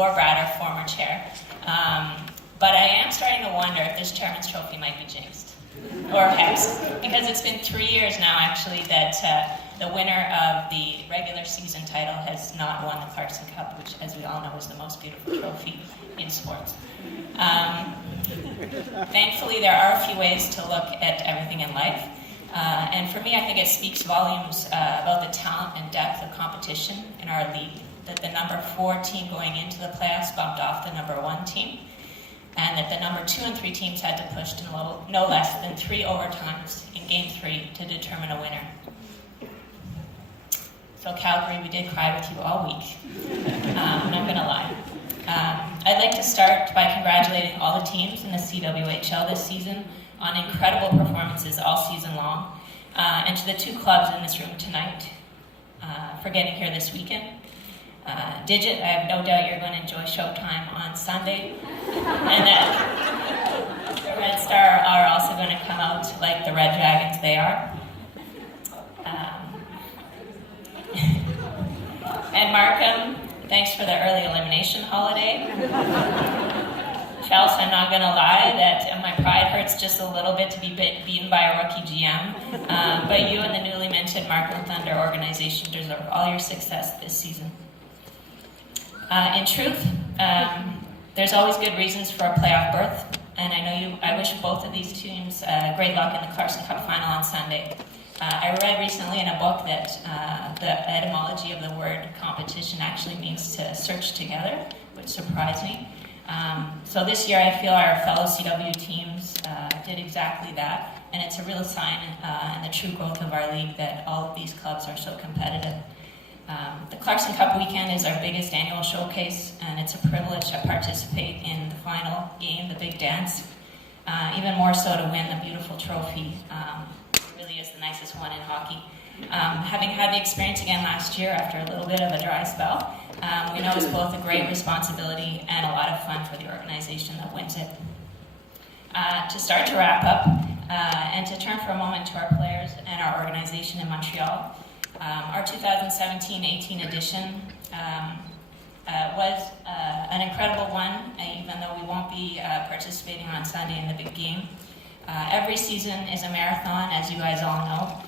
or Brad, our former chair. But I am starting to wonder if this chairman's trophy might be jinxed, or perhaps, because it's been 3 years now, actually, that the winner of the regular season title has not won the Clarkson Cup, which, as we all know, is the most beautiful trophy in sports. Thankfully, there are a few ways to look at everything in life. And for me, I think it speaks volumes about the talent and depth of competition in our league, that the number 4 team going into the playoffs bumped off the number 1 team, and that the number 2 and 3 teams had to push to no less than 3 overtimes in Game 3 to determine a winner. So Calgary, we did cry with you all week. I'm not going to lie. I'd like to start by congratulating all the teams in the CWHL this season on incredible performances all season long, and to the 2 clubs in this room tonight for getting here this weekend. Digit, I have no doubt you're going to enjoy Showtime on Sunday, and that the Red Star are also going to come out like the Red Dragons they are. And Markham, thanks for the early elimination holiday. Chelsea, I'm not going to lie, that my pride hurts just a little bit to be beaten by a rookie GM, but you and the newly minted Markham Thunder organization deserve all your success this season. In truth, there's always good reasons for a playoff berth, and I wish both of these teams great luck in the Clarkson Cup final on Sunday. I read recently in a book that the etymology of the word competition actually means to search together, which surprised me. So this year I feel our fellow CW teams did exactly that, and it's a real sign in the true growth of our league that all of these clubs are so competitive. The Clarkson Cup weekend is our biggest annual showcase, and it's a privilege to participate in the final game, the big dance, even more so to win the beautiful trophy. It really is the nicest one in hockey. Having had the experience again last year after a little bit of a dry spell, we know it's both a great responsibility and a lot of fun for the organization that wins it. To start to wrap up, and to turn for a moment to our players and our organization in Montreal, our 2017-18 edition was an incredible one, even though we won't be participating on Sunday in the big game. Every season is a marathon, as you guys all know,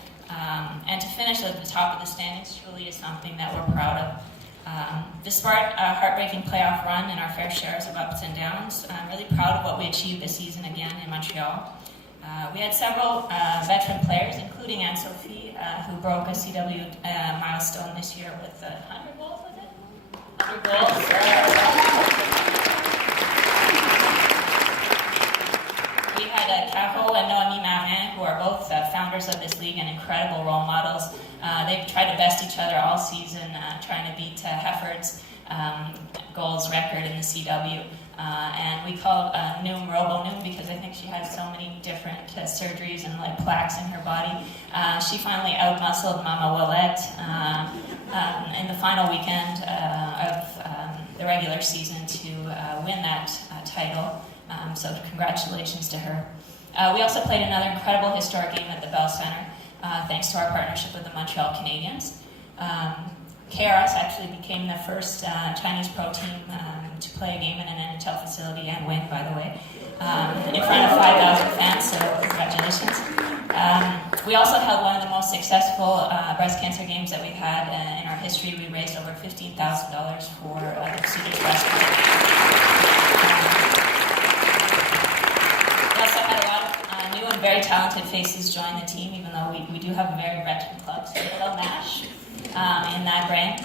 and to finish at the top of the standings truly is something that we're proud of. Despite a heartbreaking playoff run and our fair shares of ups and downs, I'm really proud of what we achieved this season again in Montreal. We had several veteran players, including Anne-Sophie, who broke a CW milestone this year with 100 goals, was it? 100 goals. We had Caro and Noémie Marin, who are both founders of this league and incredible role models. They've tried to best each other all season, trying to beat Hefford's goals record in the CW. And we call Noom Robo-Noom because I think she has so many different surgeries and like plaques in her body. She finally out-muscled Mama Willette in the final weekend of the regular season to win that title. So congratulations to her. We also played another incredible historic game at the Bell Center, thanks to our partnership with the Montreal Canadiens. KRS actually became the first Chinese pro team to play a game in an NHL facility and win, by the way, in front of 5,000 fans, so congratulations. We also held one of the most successful breast cancer games that we've had in our history. We raised over $15,000 for the Suitors Breast Cancer. We also had a lot of new and very talented faces join the team, even though we do have a very veteran club, so hello MASH. In that brain.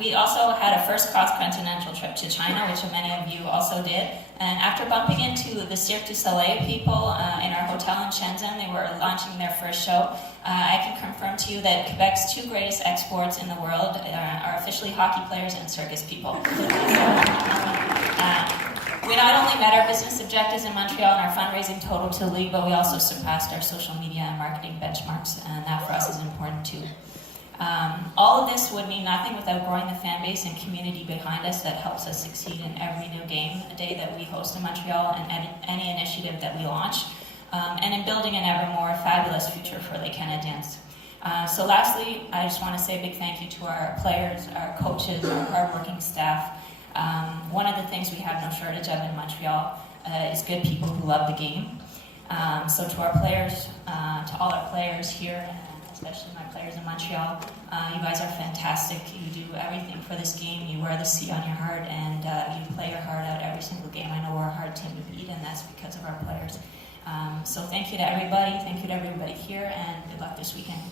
We also had a first cross-continental trip to China, which many of you also did. And after bumping into the Cirque du Soleil people in our hotel in Shenzhen, they were launching their first show. I can confirm to you that Quebec's 2 greatest exports in the world are officially hockey players and circus people. We not only met our business objectives in Montreal and our fundraising total to the league, but we also surpassed our social media and marketing benchmarks, and that for us is important too. All of this would mean nothing without growing the fan base and community behind us that helps us succeed in every new game day that we host in Montreal and any initiative that we launch, and in building an ever more fabulous future for the Canadiens. So lastly, I just want to say a big thank you to our players, our coaches, our hardworking staff, One of the things we have no shortage of in Montreal is good people who love the game. So to our players, to all our players here, and especially my players in Montreal, you guys are fantastic. You do everything for this game. You wear the C on your heart, and you play your heart out every single game. I know we're a hard team to beat, and that's because of our players. So thank you to everybody. Thank you to everybody here, and good luck this weekend.